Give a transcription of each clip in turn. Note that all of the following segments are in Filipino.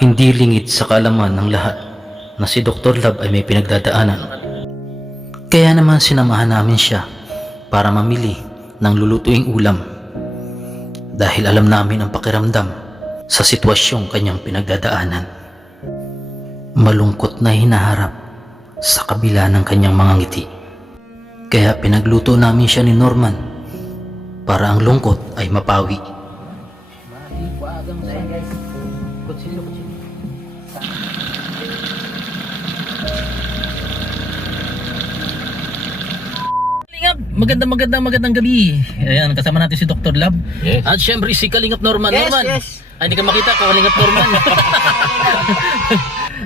Hindi lingid sa kaalaman ng lahat na si Dr. Love ay may pinagdadaanan. Kaya naman sinamahan namin siya para mamili ng lulutuing ulam dahil alam namin ang pakiramdam sa sitwasyong kanyang pinagdadaanan. Malungkot na hinaharap sa kabila ng kanyang mga ngiti. Kaya pinagluto namin siya ni Norman para ang lungkot ay mapawi. Magandang gabi. Ayan, kasama natin si Dr. Love. Yes. At syempre si Kalingap Norman. Yes, Norman. yes. Ay, hindi ka makita, Kalingap Norman.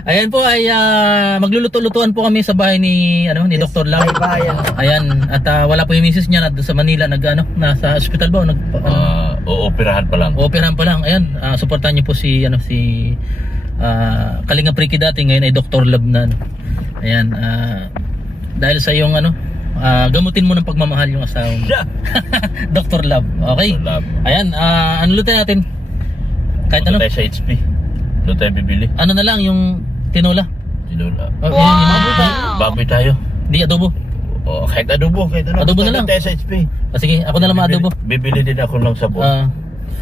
Ayan po ay magluluto-lutuan po kami sa bahay ni Dr. Love. Ayan, at wala po yung misis niya na sa Manila nasa hospital ba o Ooperahan pa lang. Operahan pa lang. Ayan, suportahan niyo po si Kalingap Ricky dati, ngayon ay Dr. Love na. Ayan, dahil sa yung gamutin mo ng pagmamahal yung asawa mo. Dr. Love. Okay. Dr. Love. Ayan, ano lutuin natin? Kahit Doon tayo sa HP. Doon tayo bibili. Ano na lang yung tinola? Tinola. Baboy Baboy tayo. Di adobo. O, kahit adobo. Adobo na lang. Doon tayo sa HP. Sige, ako na lang adobo. Bibili din ako ng sabon.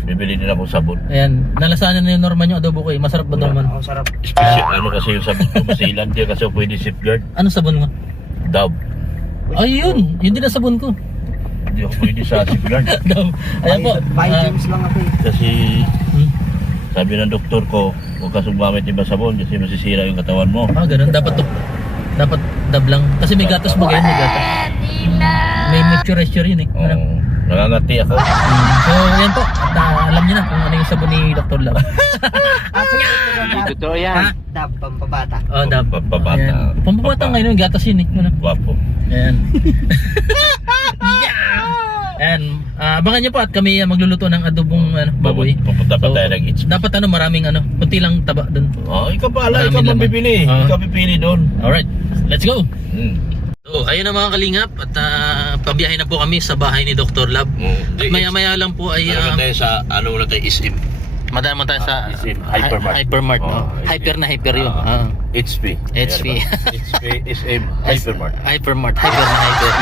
Bibili din ako sabon. Ayan, nalasanan na yung Norman yung adobo ko eh. Masarap ba Norman? Oo, sarap. Special kasi yung sabon ko. Masilan din kasi pwede safeguard. Ano sabon mo? Dove. Ayun, yun din ang sabon ko. Hindi ako pwede sa safeguard. Ayan po. James lang ako eh. Kasi sabi ng doktor ko, huwag ka sumamit iba sabon kasi masisira yung katawan mo. Ganun. Dapat dab lang. Kasi may gatas ba ganyan? May gatas. May moisturizer yun eh. Nangangati ako. So, yan po. At alam niyo na kung ano yung sabon ni Dr. Love. Totoo yan. Dab, pampabata. Dab. Pampabata. Pampabata ngayon, gatas yun eh. Guwapo. Ayan. Ayan, abangan niyo po at kami magluluto ng adobong baboy. Pupunta pa tayo ng HP. Dapat maraming kunti lang taba doon. Ikaw pala, ikaw Maraming laman. mabibili. Ikaw pipili doon. Alright, let's go. Hmm. So, ayun na mga kalingap at pabiyahe na po kami sa bahay ni Dr. Love. At maya-maya lang po ay tayo sa na tayo SM. madama tayo sa Hypermart. Hypermart, no? Hyper na hyper yun. HP. HP. HP, SM, Hypermart. Hypermart, hyper na hyper.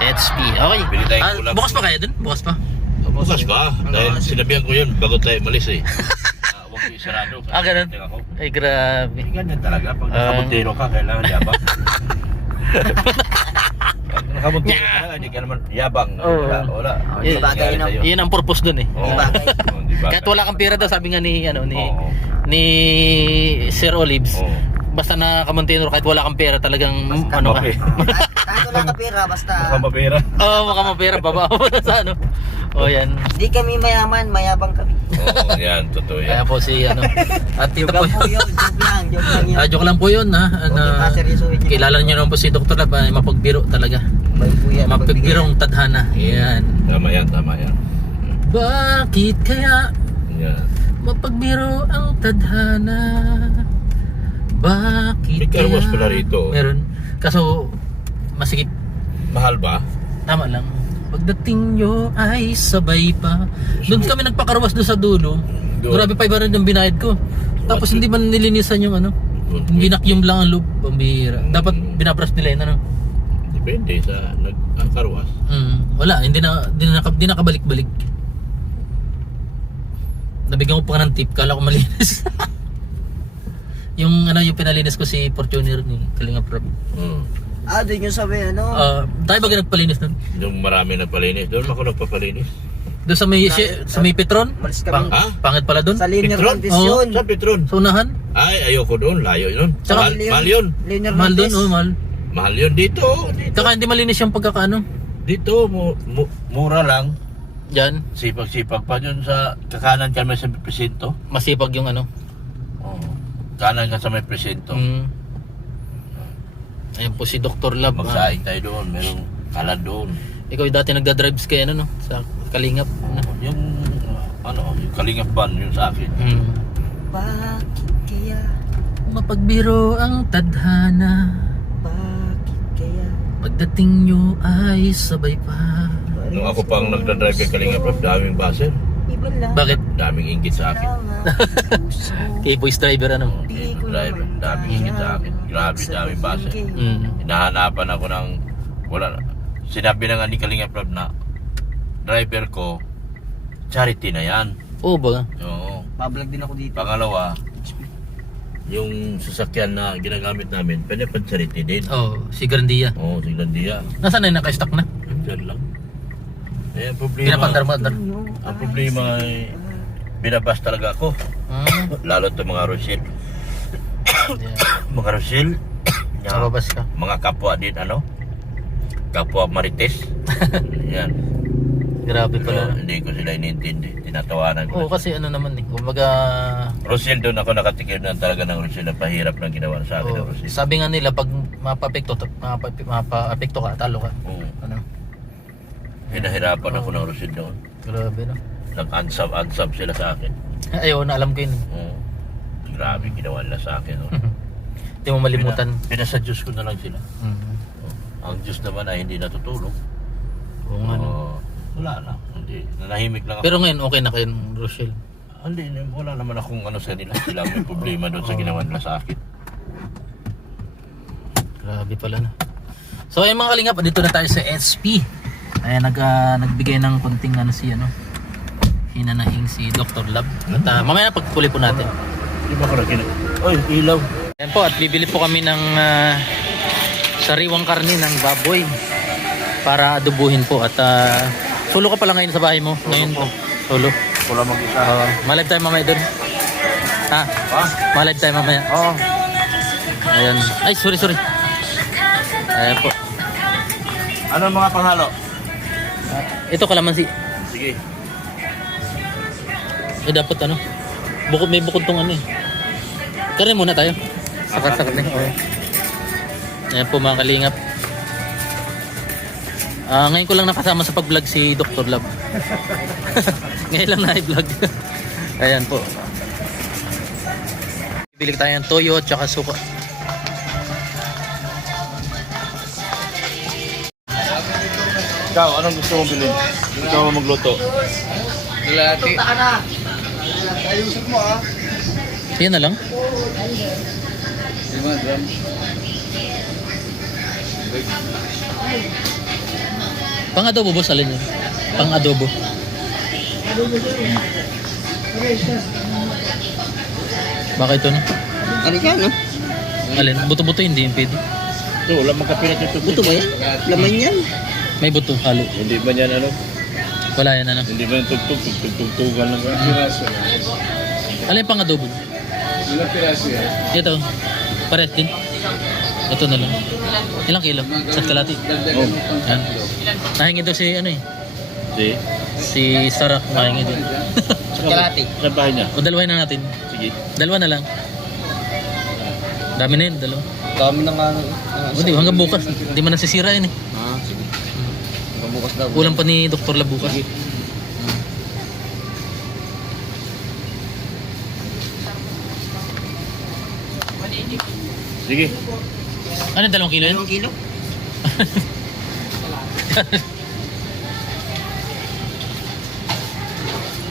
HP. Okay. Bili tayong ulam. Bukas pa kayo dun? Bukas pa? Bukas ka. Dahil sinabihan ko yun bago tayo malis eh. Huwag ko isarado. Ganun. Ay, grabe. Ganyan talaga. Pag nakabuntero ka, kailangan yabang. Pag nakabuntero ka na, hindi ka naman yabang. Wala. Yun ang purpose dun eh. Kahit wala kang pera daw, sabi nga ni Sir Olives. Basta na kamonteno kahit wala kang pera talagang ka. Kahit wala ka pera, basta. Makamapera. Makamapera, baba mo na sa yan. Di kami mayaman, mayabang kami. Yan, totoo Kaya yan. po si at ito Joke po lang po yun, joke lang yun. joke lang po yun kilala niyo naman po si Dr. Love, mapagbiro talaga. Mapagbirong tadhana. Yan. Tama yan. Bakit kaya Yan. mapagbiro ang tadhana? Bakit May karwas pala rito. Meron. Kaso masikip. Mahal ba? Tama lang. Pagdating nyo ay sabay pa. Doon kami nagpakarwas doon sa dulo. Grabe 500 yung binayad ko. Tapos hindi man nilinisan yung ginakyum lang ang loob. Pambihira. Dapat binabras nila yun Depende sa nagkarwas. Wala, hindi na kabalik-balik. Nabigyan ko pa ng tip, kala ko malinis. yung pinalinis ko si Fortuner ni Kalingap Rob. Doon yung sabi, Tayo ba nagpalinis nun? Yung marami nagpalinis. Doon ako nagpapalinis. Doon sa may Petron? malis kami. Pangit pala doon? Sa linear Petron? contest yun. Sa Petron. Sa unahan? Ay, ayoko doon. Layo yun. Tsaka Mahal yun. Linear Mahal doon, contest. mahal. Mahal yun dito. Tsaka hindi malinis yung pagkakaano. Dito, mura lang. Diyan, Sipag-sipag pa yun sa kakanan ka may sa presinto. masipag yung Kanan ka sa may presinto. Ayun po si Dr. Love. Magsaing tayo doon. Merong kalan doon. Ikaw yung dati nagdadrives kay sa Kalingap. Yung Kalingap van yun sa akin. Bakit kaya? Mapagbiro ang tadhana. Bakit kaya? Pagdating nyo ay sabay pa. Nung ako pang nagdadrive kay Kalingap, daming baser. wala. Bakit? Daming inggit sa akin. Kay voice driver ano? Hindi ko driver. Daming inggit sa akin. Grabe, daming base. Mm. Hinahanapan ako ng wala. Sinabi na nga ni Kalingap Rob na driver ko charity na yan. Oo ba? Oo. Pablog din ako dito. Pangalawa, yung sasakyan na ginagamit namin, pwede pa charity din. Oh, si Grandia. Oo, si Landia. Nasaan na yung naka-stock na? Diyan lang. Eh, ang problema, Pinapandar-mandar. ang problema ay binabas talaga ako. Lalo to mga Rochelle. Mga Rochelle. Nakababas ka. Mga kapwa din, ano? Kapwa Marites. Yan. Grabe Pero pala. hindi ko sila inintindi. Tinatawanan ko. Oo, kasi ano naman eh. Kumbaga, Rochelle, doon ako nakatikim na talaga ng Rochelle. Napahirap ng ginawa sa akin ng oh, Rochelle. sabi nga nila, pag mapa-apekto ka, talo ka. Oo. Ano? Pinahirapan ako ng Rochelle doon. Grabe no? Nag-unsub sila sa akin. Ayaw na, alam ko yun. Oo. Grabe ginawa nila sa akin. Oh. Hindi mo malimutan. Pinasadyos ko na lang sila. Mhm. Ang Diyos naman ay hindi natutulog. Oo nga no. Wala na. Hindi. Nanahimik lang ako. Pero ngayon, okay na kayo, Rochelle. Hindi, wala naman akong ano sa nila. Sila may problema doon sa ginawa nila sa akin. Grabe pala na. So ayun mga kalingap, dito na tayo sa SP. Ayan, nagbigay ng konting ano si ano, hinanahing si Dr. Lab. At mamaya na pagpuli po natin. Di ba ko na Oy, ilaw. Ayan po, at bibili po kami ng sariwang karne ng baboy para adobuhin po. At solo ka pala ngayon sa bahay mo? Ngayon po. Solo. Wala mag-isa. Malive tayo mamaya doon. Ha? Ha? Malive tayo mamaya. Oo. Ayan. Ay, sorry. Ayan po. Ano ang mga panghalo? Ito kalamansi. Sige. Dapat ano? May bukod tong ano eh. Karne muna tayo. Sakat-sakat na. Okay. Ayan po mga kalingap. Ngayon ko lang nakasama sa pag-vlog si Dr. Lab. Ngayon lang na-vlog. Ayan po. Bibili tayo ng toyo at saka suka. Ikaw, anong gusto mong bilhin? Ikaw ang magluto. Lati. Ayusin mo ah. Yan na lang. 5 grams. Pang adobo boss, alin yun? Pang adobo. Baka ito na. Ano yan no? Alin? Buto-buto hindi yung pwede. Ito, wala magkapilat ito. Buto ba yan? Laman yan. May buto, halo. Hindi ba yan ano? Wala yan ano. Hindi ba yan tugtugan lang ba? Piraso. Alin pang adobo? Ilang piraso yan? Ito. Paret din. Ito na lang. Ilang kilo? Sa kalati. Oh. Yan. Nahingi daw si ano eh. Hindi. Si Sarak nahingi din. Kalati. Sa bahay niya. O dalawahin na natin. Sige. Dalawa na lang. Dami na yun, dalawa. Dami na nga. O di, hanggang bukas. Hindi man nasisira yun eh. Sige. Bukas daw. Kulang pa ni Dr. Lab bukas. Sige. Ano, 2 kilo yun? 2 kilo?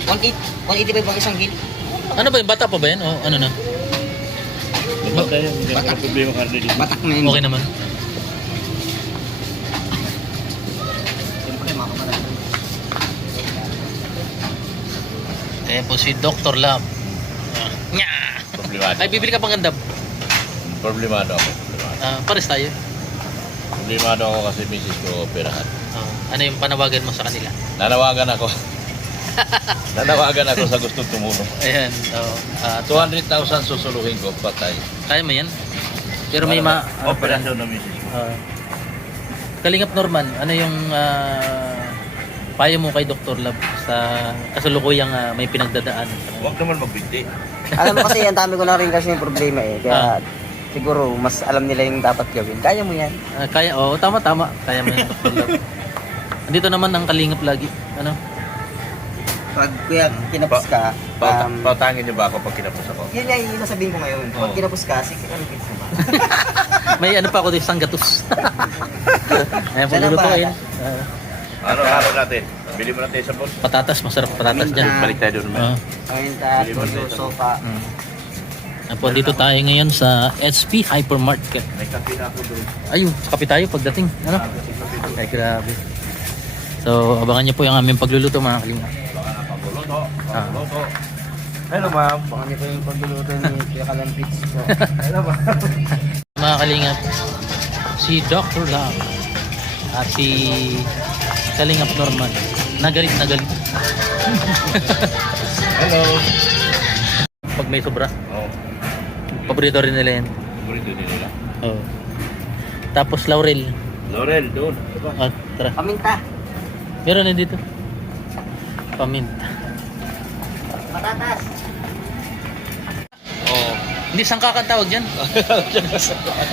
$185 bang isang kilo? Ano ba yun? Bata pa ba yan? O ano na? Basta yan. Hindi Batak. ako problema ka rin. Batak na yun. Okay naman. Siyempre makakabalan. Ayan po si Dr. Lab. Nya! Problemado. Ay, bibili ka pang gandam. Problemado ako. Problemado. Pares tayo. Problemado ako kasi misis ko operahan. Ano yung panawagan mo sa kanila? Nanawagan ako. Nanawagan ako sa gusto tumulong. Ayan. 200,000 susuluhin ko, patay. Kaya mo yan? Pero may operasyon ng misis ko. Kalingap Norman, ano yung payo mo kay Dr. Lab sa kasalukuyang may pinagdadaan? Huwag naman magbinti. Alam mo kasi, ang dami ko na rin kasi yung problema eh. Kaya siguro mas alam nila yung dapat gawin. Kaya mo yan. Kaya, oo, tama. Kaya mo yan, Dr. Lab. Andito naman ang kalingap lagi. Ano? Pag kuya, kinapos ka, Pautangin niyo ba ako pag kinapos ako? yun nga yung nasabihin ko ngayon. Pag kinapos ka, sige, ano pizza ba? May ano pa ako dito, sanggatos. Ayan po, Sana lulutuin. ba? Ano araw natin? Bili mo na tayo sa boss. Patatas, masarap patatas dyan. Balik tayo doon. Oo. Paminta, sopa. Apo, dito tayo ngayon sa SP Hypermarket. May kape na ako doon. Ayun, kape tayo pagdating. Ano? Ay, grabe. So, abangan niyo po yung aming pagluluto mga kalinga. Baka na pagluluto. Ah. Pagluluto. Hello ma'am. Baka niyo po yung pagluluto ni Kuya Kalampits ko. Hello ma'am. Mga kalingap, si Dr. Love at si Kalingap Norman. Nagalit na galit. Hello. Pag may sobra, Oh. paborito rin nila yan. Paborito din nila. Oh. Tapos Laurel. Laurel, doon. Diba? Oh, tara. Paminta. Meron din dito. Paminta. Patatas. Oh. Hindi, sangka ang tawag dyan.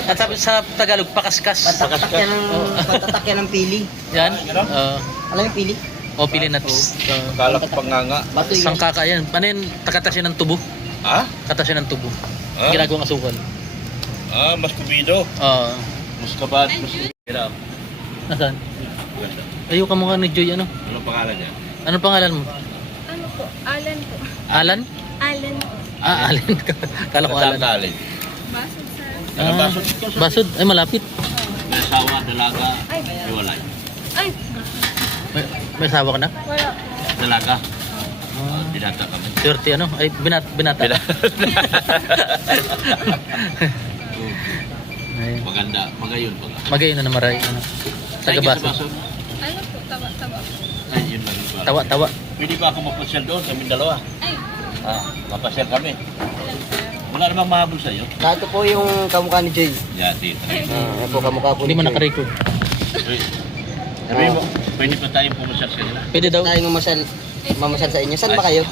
At sabi sa Tagalog, pakaskas. Patatak yan ng pili. Yan. Alam yung pili? O, pili na to. Kala ko panganga. Bato yun. Sangkaka yan. Paano yun? Takata siya ng tubo. Ha? Kata siya ng tubo. Ah? Ginagawang asukal. Mas kubido. Mas kabad. Mas kubido. Nasaan? Ayaw ka mukha ni Joy, ano? Ano pangalan niya? Ano pangalan mo? Ano po? Alan po. Alan? Alan po. Ah, Alan. Kala ko Alan. Alan. Basod sa... Ano Ah, basod? Basod. Ay, malapit. May asawa, dalaga, Ay. hiwalay. Ay! May asawa ka na? Wala po. Dalaga. Ah, Binata kami. swerte, ano? Ay, binata. Ay, Maganda. Magayon pa ka. magayon na maray. Ano? Taga Basod. Ano po? Taba-taba. Ay, yun lang. Tawa. Pwede ba ako mapasyal doon? Kami dalawa. Ay! Mapasyal kami. Wala namang mahabol sa'yo. Ito po yung kamukha ni Joy. Yeah, dito. Yan po kamukha po Hindi ni mo Joy. nakarecord. Sabi mo, pwede pa tayong pumasyal sa kanila. Pwede daw. Tayong mamasyal sa inyo. Saan ba kayo?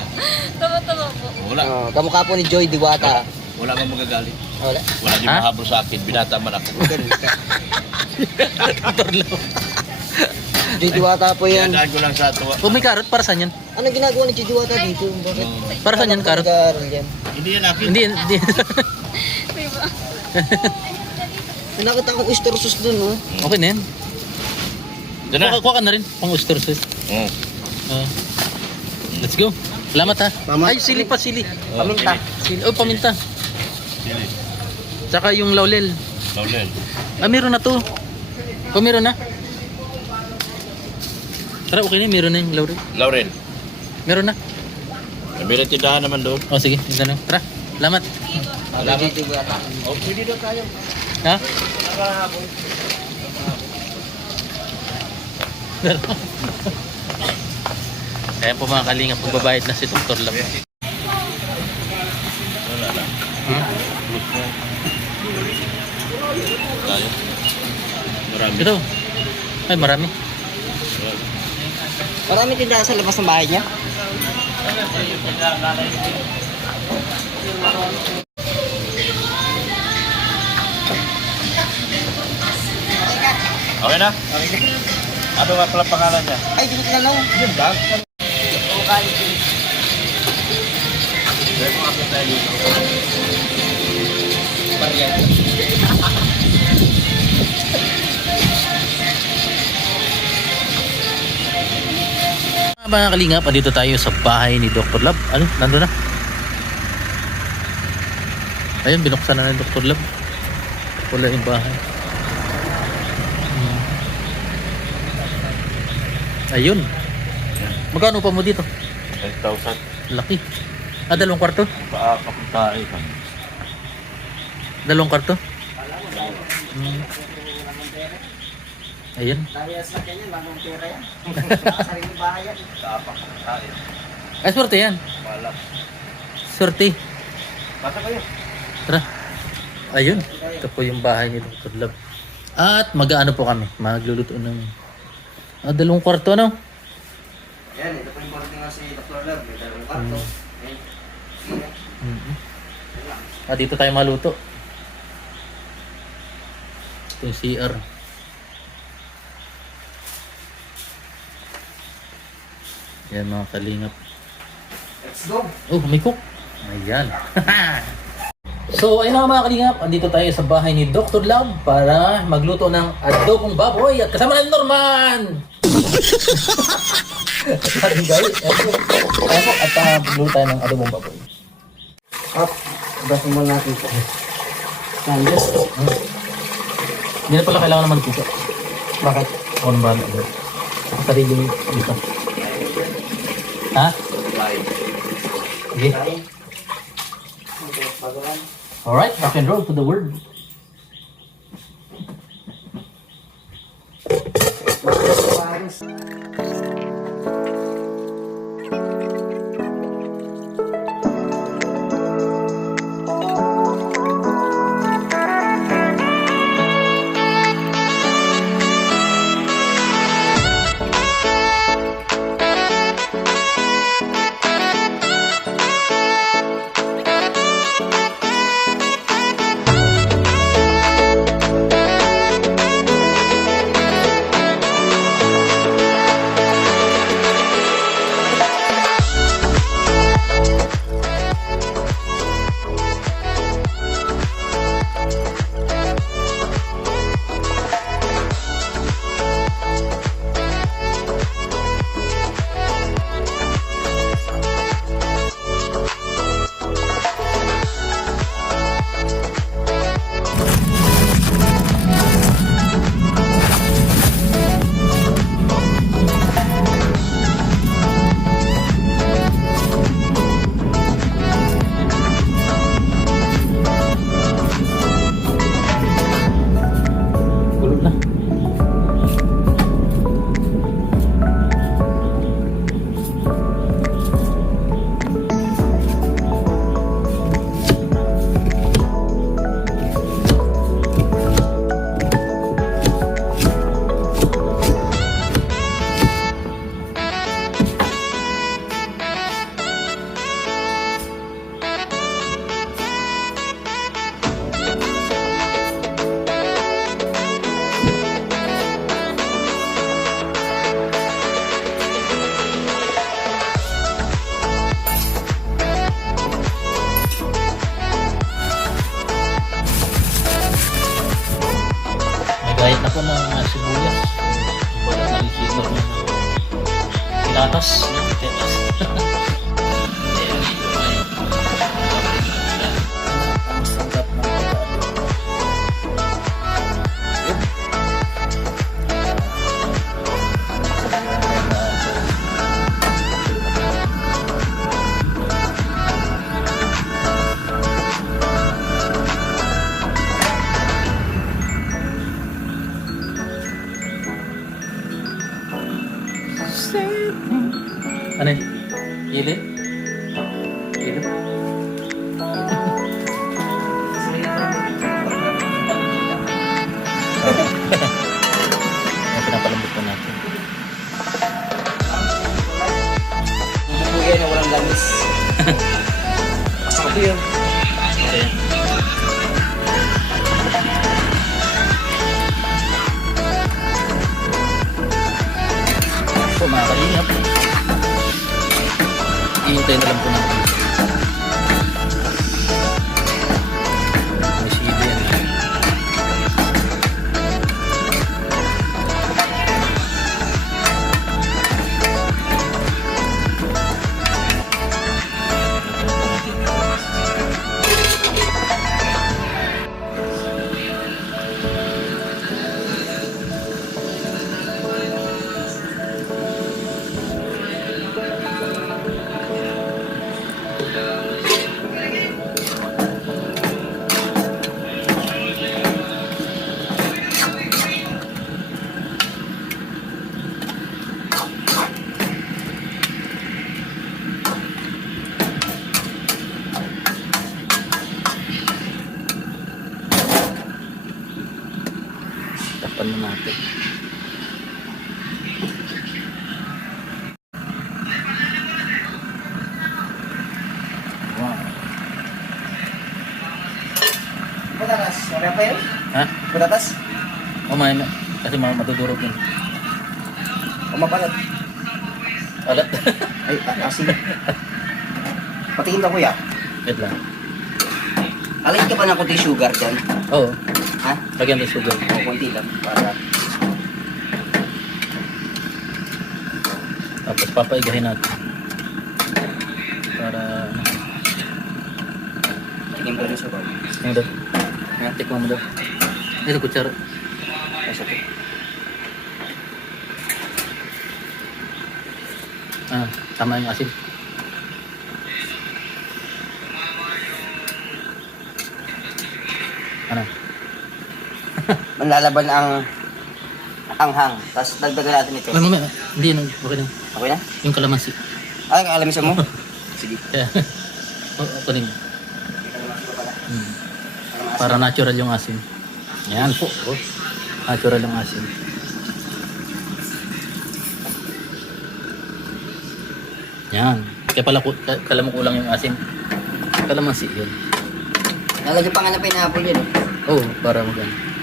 Taba-taba po. Wala. Kamukha po ni Joy Diwata. Wala kang magagalit. Wala. Wala din Ha? mahabol sa akin. Binata man ako. Dr. Love. Joy Diwata po yan. Kaya ko lang sa tuwa. Oh, may karot. Para saan yan? Ano ginagawa ni Joy Diwata dito? Bakit? Para saan yan, karot? Nag-aaral yan. Hindi yan akin. Hindi. Diba? May nakita akong oyster sauce dun, oh. Okay na yan. Doon na. Kuha ka na rin. Pang oyster sauce. Mm. Let's go. Salamat ha. Tama. Ay, sili pa, sili. Paminta. Sili. Oh, paminta. Sili. Tsaka yung laurel. Laurel. Ah, meron na to. Oh, meron na. Tara, okay na. Meron na yung laurel. Laurel. Meron na. May tindahan naman doon. Oh, sige. Ito na. Tara. Salamat. Joy Diwata. Oh, pwede doon tayo. Ha? Kaya po mga kalinga, pagbabayad na si Dr. Love. Wala lang. Hmm? Tayo. Marami. Ito. Ay, marami. Marami tindahan sa labas ng bahay niya. Okay na? Ano nga pala pangalan niya? Ay, di ko tinanong. Yun lang. Mga kalinga, dito tayo sa bahay ni Dr. Love. Ano? Nandun na. Ayun, binuksan na ni Dr. Love. Wala yung bahay. Ayun. Magkano pa mo dito? 10,000. Laki. Ah, 2 kwarto? Paakapuntahe ka. 2 kwarto? Ayun. Narias na kanya, bagong pera yan. Sariling bahay yan. Ay, swerte yan. Wala. Swerte. Basta kayo. Tara. Ayun. Ito po yung bahay ni Dr. Love. At mag-ano po kami. Magluluto ng 2 kwarto, ano? Yan, ito po yung korte nga si Dr. Love. May dalawang kwarto. Ah, dito tayo maluto. Ito yung CR. Yan mga kalingap. Let's go. Oh, may cook. Ayan. So, ayun mga kalingap. Andito tayo sa bahay ni Dr. Love para magluto ng adobong baboy. At kasama na Norman! Karing guys. Ano at blue tayo ng adobong baboy. Up. Basin mo natin po. Yan, just. Hindi na pala kailangan naman dito. Bakit? Ako nang bahala doon. Sariling dito. Ha? Sige. Alright, rock and roll to the word. Gulo na. May gayat na po ng sibuyas. Wala na lisito na pinatas. Ang sarap ng pagkain. Ano yun? Ili? Ili? Ang pinapalambot ko natin. Bubuya na walang langis. Masarap yun. Okay. So mga kalingap, ihintay na lang po natin. May sili yan. Takpan na natin. Wow. Patatas. Wala pa yun? Ha? Patatas? Kumain na. Kasi matudurog yun. O mapalat? Alat. Ay, asin. Patingin ka kuya. Wait lang. Alin ka ba ng konti sugar dyan? Oo. Ha? Lagyan ng sugar. O, konti lang. Para Tapos papaigahin natin. Para ano. Tingin ko rin sa bawah. Ano daw? Tikman mo daw. Ito kutsara. Ay, sakit. Tama yung asin. Ano? Manlalaban ang anghang. Tapos dagdagan natin ito. Ay, mamaya. Hindi, okay na. Okay na? Yung kalamansi. Ay, kalamisan mo? Sige. Kaya, kunin. Para natural yung asin. Yan po. Oh. Natural yung asin. Yan. Kaya pala kala mo kulang yung asin. Kalamansi yun. Nalagyan pa nga na pineapple yun. Oo, para maganda.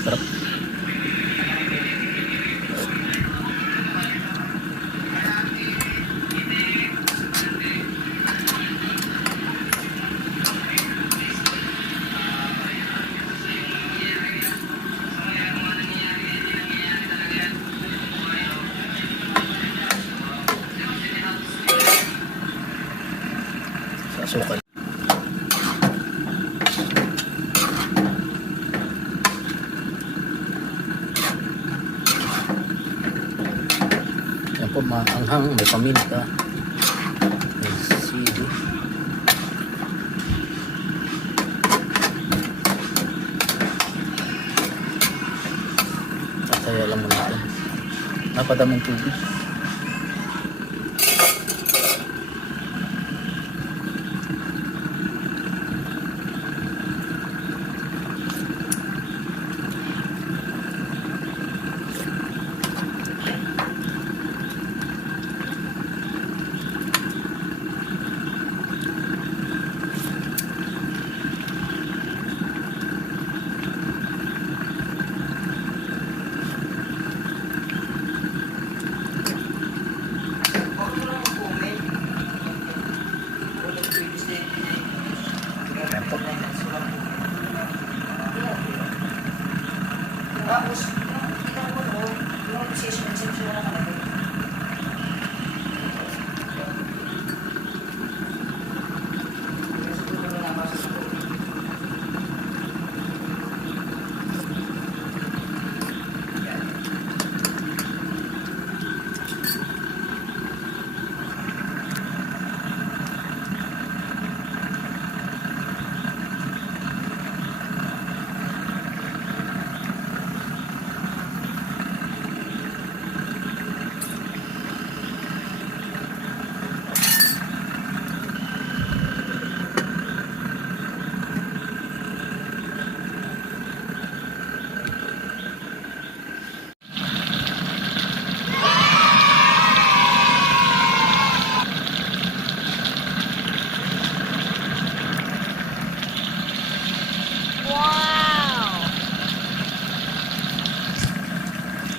Sarap. Sa asukal. Yan po, maanghang, may paminta, may sili. Tataya lang muna natin. Napadaming tubig. Tapos, kita ko no, yung session na nakalagay.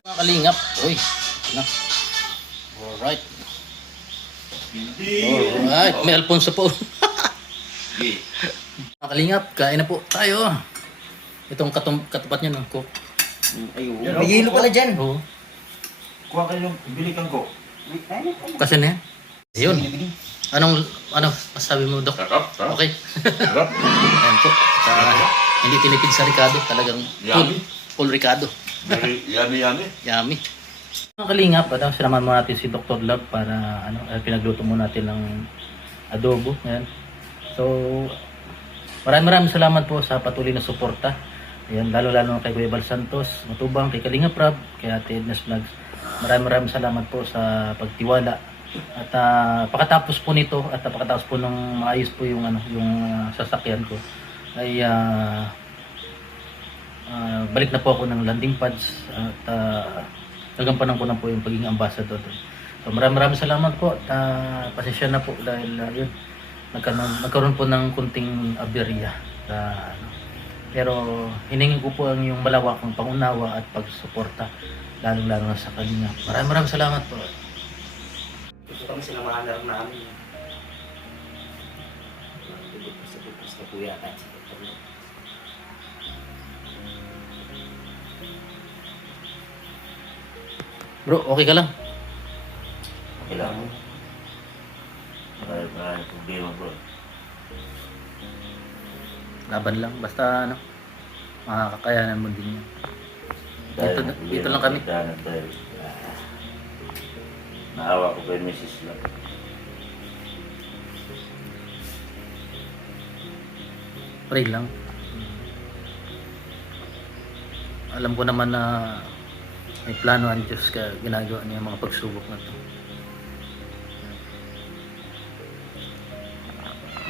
Mga kalingap. Uy. Na. Alright. Alright. May Alfonso po. Mga kalingap. Kain na po tayo. Itong katapat niya ng cook. Ayun. May hilo pala dyan. Oo. Kuha kayo ng bili kang ko. Kasi na yan. Ayun. Ano masabi mo, Dok? Sarap, sarap. Okay. Sarap. Ayan po. Hindi tinipid sa Ricardo. Talagang Yummy. full Ricardo. Very yummy, yummy. Yummy. Mga kalingap, sinamahan mo natin si Dr. Love para pinagluto mo natin ng adobo. Ayan. So, maraming salamat po sa patuloy na suporta. Ayan, lalo kay Kuya Bal Santos, Matubang, kay Kalinga Prab, kay Ate Ednes Vlogs. Maraming salamat po sa pagtiwala. At pagkatapos po nito at pagkatapos po ng maayos po yung sasakyan ko ay balik na po ako ng landing pads at nagampanan ko na po yung pagiging ambassador doon. So maraming salamat po at pasensya na po dahil yun nagkaroon po ng kunting aberya sa Pero hiningin ko po ang iyong malawakang pangunawa at pagsuporta, lalong-lalo na sa Kalingap. Maraming salamat po. Gusto kami sinamahan na rin namin. Tubos na po yata si Dr. Love. Bro, okay ka lang? Okay lang. Maraming problema bro. Laban lang, basta ano, makakakayanan mo din yan. Dito lang kami. Dahil naawa ko pa yung misis lang. Pray lang. Alam ko naman na may plano ang Diyos kaya ginagawa niya ang mga pagsubok na to.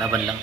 Laban lang.